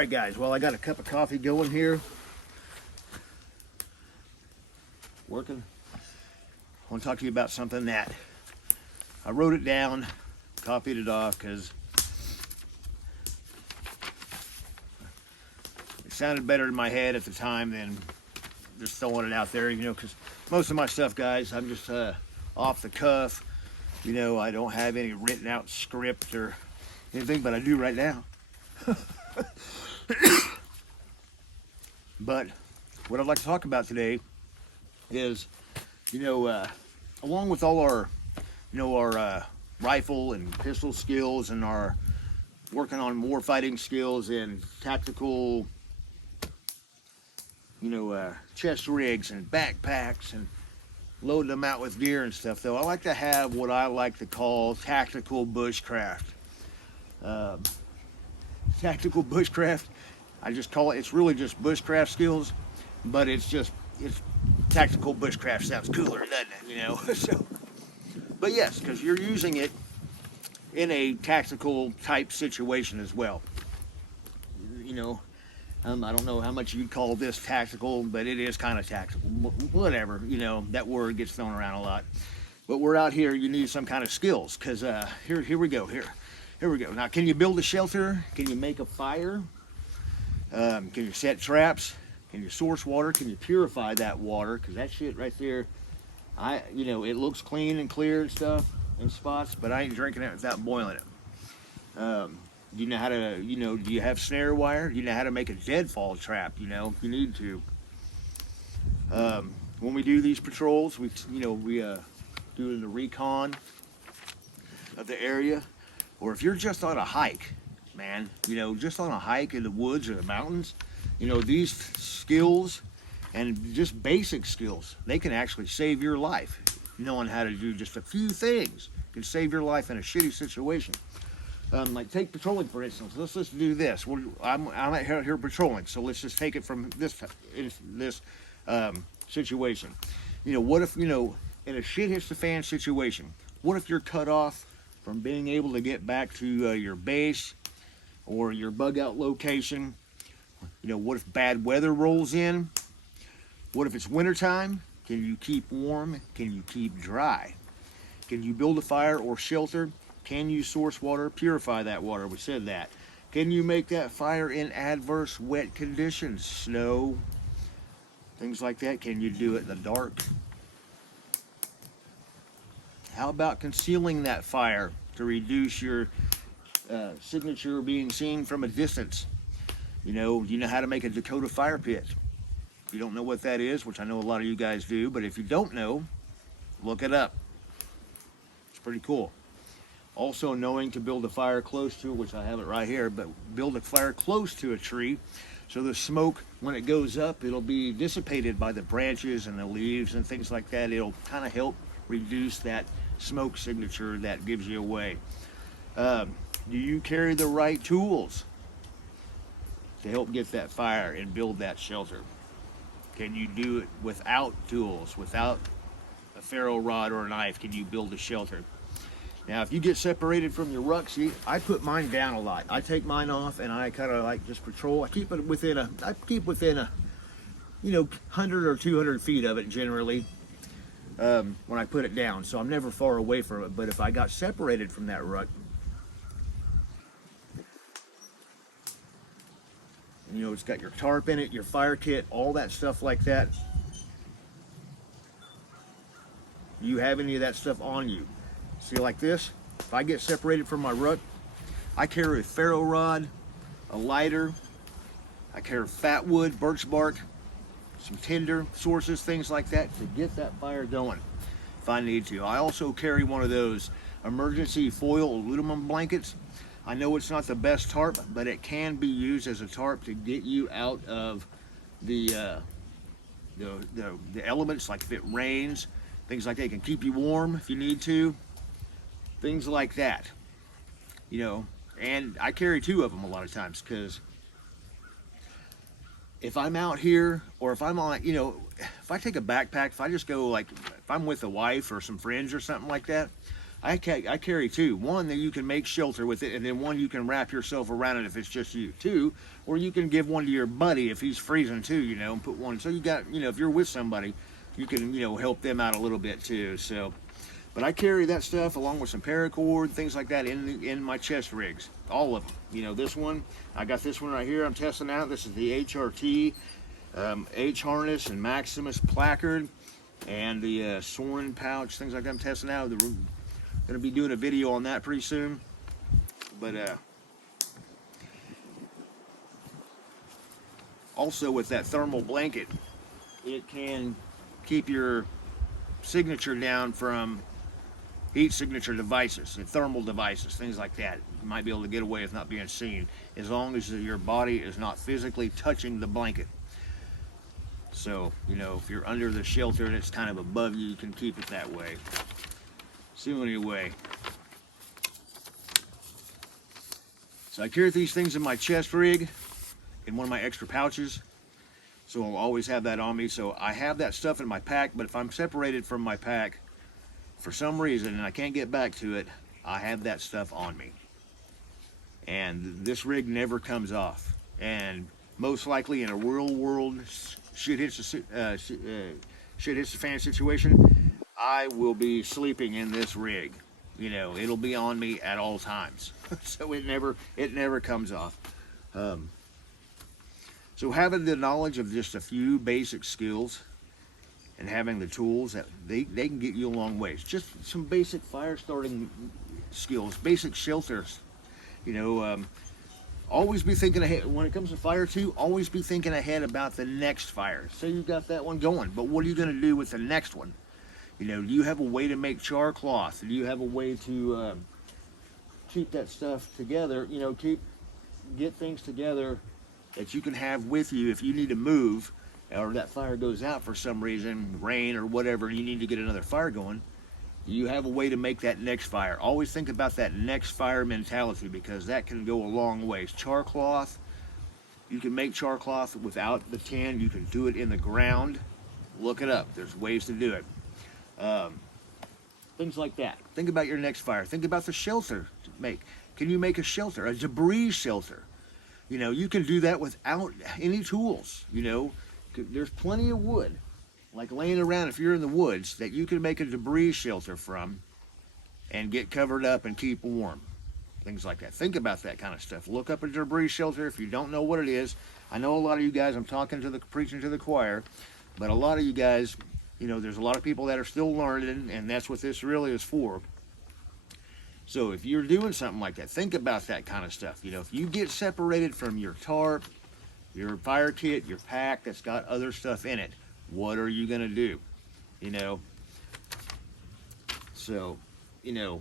Alright guys, well I got a cup of coffee going here. Working. I want to talk to you about something that I wrote it down, copied it off because it sounded better in my head at the time than just throwing it out there, you know, because most of my stuff, guys, I'm just off the cuff. You know, I don't have any written out script or anything, but I do right now. But what I'd like to talk about today is, you know, along with all our, you know, our rifle and pistol skills and our working on war fighting skills and tactical, you know, chest rigs and backpacks and loading them out with gear and stuff, though, I like to have what I like to call tactical bushcraft. Tactical bushcraft, I just call it, it's really just bushcraft skills, but it's tactical bushcraft sounds cooler, doesn't it, you know? So, but yes, because you're using it in a tactical type situation as well. You know, I don't know how much you'd call this tactical, but it is kind of tactical. Whatever, you know, that word gets thrown around a lot. But we're out here, you need some kind of skills, because here we go. Here we go. Now, can you build a shelter? Can you make a fire? Can you set traps? Can you source water? Can you purify that water? Because that shit right there, you know, it looks clean and clear and stuff in spots, but I ain't drinking it without boiling it. Do you know how to, you know, do you have snare wire? Do you know how to make a deadfall trap? You know, if you need to. When we do these patrols, we do the recon of the area. Or if you're just on a hike, man, you know, just on a hike in the woods or the mountains, you know, these skills and just basic skills, they can actually save your life. Knowing how to do just a few things can save your life in a shitty situation. Like take patrolling, for instance. Let's just do this. I'm out here patrolling, so let's just take it from this situation. You know, what if, you know, in a shit hits the fan situation, what if you're cut off from being able to get back to your base or your bug out location? You know, what if bad weather rolls in? What if it's wintertime? Can you keep warm? Can you keep dry? Can you build a fire or shelter? Can you source water, purify that water? We said that. Can you make that fire in adverse wet conditions? Snow, things like that. Can you do it in the dark? How about concealing that fire to reduce your signature being seen from a distance? You know how to make a Dakota fire pit. If you don't know what that is, which I know a lot of you guys do, but if you don't know, look it up. It's pretty cool. Also knowing to build a fire close to, which I have it right here, but build a fire close to a tree so the smoke, when it goes up, it'll be dissipated by the branches and the leaves and things like that. It'll kind of help reduce that smoke signature that gives you away. Do you carry the right tools to help get that fire and build that shelter? Can you do it without tools, without a ferro rod or a knife? Can you build a shelter? Now, if you get separated from your ruck, see, I put mine down a lot. I take mine off and I kind of like just patrol. I keep within a, you know, 100 or 200 feet of it generally when I put it down. So I'm never far away from it. But if I got separated from that ruck, you know, it's got your tarp in it, your fire kit, all that stuff like that. Do you have any of that stuff on you? See, like this, if I get separated from my ruck, I carry a ferro rod, a lighter, I carry fat wood, birch bark, some tinder sources, things like that to get that fire going if I need to. I also carry one of those emergency foil aluminum blankets. I know it's not the best tarp, but it can be used as a tarp to get you out of the elements, like if it rains, things like that. It can keep you warm if you need to, things like that, you know. And I carry two of them a lot of times, because if I'm out here, or if I'm on, you know, if I take a backpack, if I just go, like, if I'm with a wife or some friends or something like that, I carry two. One that you can make shelter with it, and then one you can wrap yourself around it if it's just you. Two, or you can give one to your buddy if he's freezing too, you know, and put one. So you got, you know, if you're with somebody, you can, you know, help them out a little bit too. So, but I carry that stuff along with some paracord, things like that in my chest rigs, all of them. You know, this one, I got this one right here I'm testing out. This is the HRT H harness and Maximus placard, and the Soren pouch, things like that I'm testing out. We're going to be doing a video on that pretty soon. But also with that thermal blanket, it can keep your signature down from heat signature devices and thermal devices, things like that. You might be able to get away with not being seen as long as your body is not physically touching the blanket. So, you know, if you're under the shelter and it's kind of above you, you can keep it that way. So anyway, so I carry these things in my chest rig in one of my extra pouches. So I'll always have that on me. So I have that stuff in my pack, but if I'm separated from my pack for some reason and I can't get back to it, I have that stuff on me. And this rig never comes off. And most likely in a real world shit hits the fan situation, I will be sleeping in this rig. You know, it'll be on me at all times. So it never comes off. So having the knowledge of just a few basic skills and having the tools, that they can get you a long ways. Just some basic fire starting skills, basic shelters. You know, always be thinking ahead. When it comes to fire too, always be thinking ahead about the next fire. Say you got that one going, but what are you going to do with the next one? You know, do you have a way to make char cloth? Do you have a way to keep that stuff together? You know, get things together that you can have with you if you need to move, or that fire goes out for some reason, rain or whatever, and you need to get another fire going. You have a way to make that next fire. Always think about that next fire mentality, because that can go a long ways. Char cloth, you can make char cloth without the tin. You can do it in the ground. Look it up. There's ways to do it. Things like that. Think about your next fire. Think about the shelter to make. Can you make a shelter, a debris shelter? You know, you can do that without any tools. You know, there's plenty of wood, like laying around if you're in the woods, that you can make a debris shelter from and get covered up and keep warm. Things like that. Think about that kind of stuff. Look up a debris shelter if you don't know what it is. I know a lot of you guys, I'm preaching to the choir, but a lot of you guys, you know, there's a lot of people that are still learning, and that's what this really is for. So if you're doing something like that, think about that kind of stuff. You know, if you get separated from your tarp, your fire kit, your pack that's got other stuff in it, what are you going to do? You know, so, you know,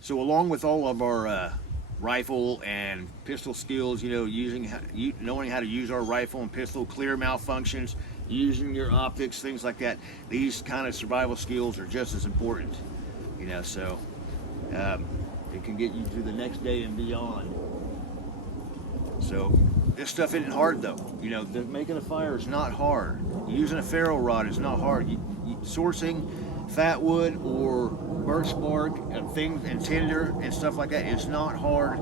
so along with all of our rifle and pistol skills, you know, knowing how to use our rifle and pistol, clear malfunctions, using your optics, things like that, these kind of survival skills are just as important, you know. So it can get you through the next day and beyond. So this stuff isn't hard though. You know, making a fire is not hard. Using a ferro rod is not hard. Sourcing fat wood or birch bark and things and tinder and stuff like that is not hard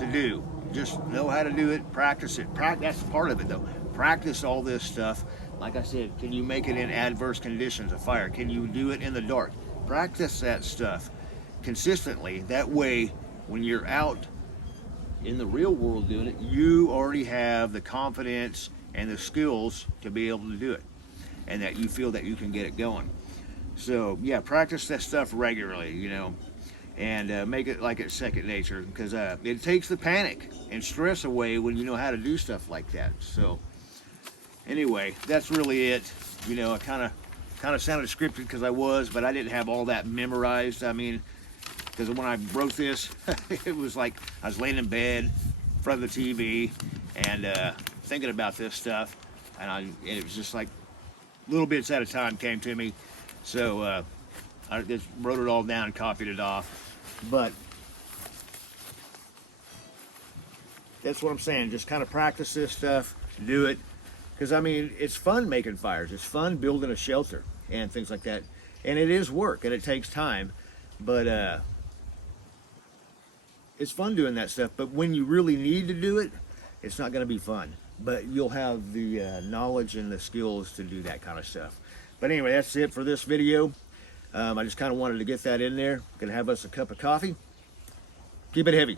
to do. Just know how to do it, practice it. That's part of it though. Practice all this stuff. Like I said, can you make it in adverse conditions of fire? Can you do it in the dark? Practice that stuff consistently. That way, when you're out in the real world doing it, you already have the confidence and the skills to be able to do it, and that you feel that you can get it going. So yeah, practice that stuff regularly, you know, and make it like it's second nature, because it takes the panic and stress away when you know how to do stuff like that. So anyway, that's really it. You know, I kind of sounded scripted because I was, but I didn't have all that memorized. I mean, because when I wrote this, it was like I was laying in bed in front of the TV and thinking about this stuff, and it was just like little bits at a time came to me. So I just wrote it all down and copied it off. But that's what I'm saying. Just kind of practice this stuff, do it. Because, I mean, it's fun making fires. It's fun building a shelter and things like that. And it is work and it takes time, but it's fun doing that stuff. But when you really need to do it, it's not going to be fun. But you'll have the knowledge and the skills to do that kind of stuff. But anyway, that's it for this video. I just kind of wanted to get that in there. Gonna have us a cup of coffee. Keep it heavy.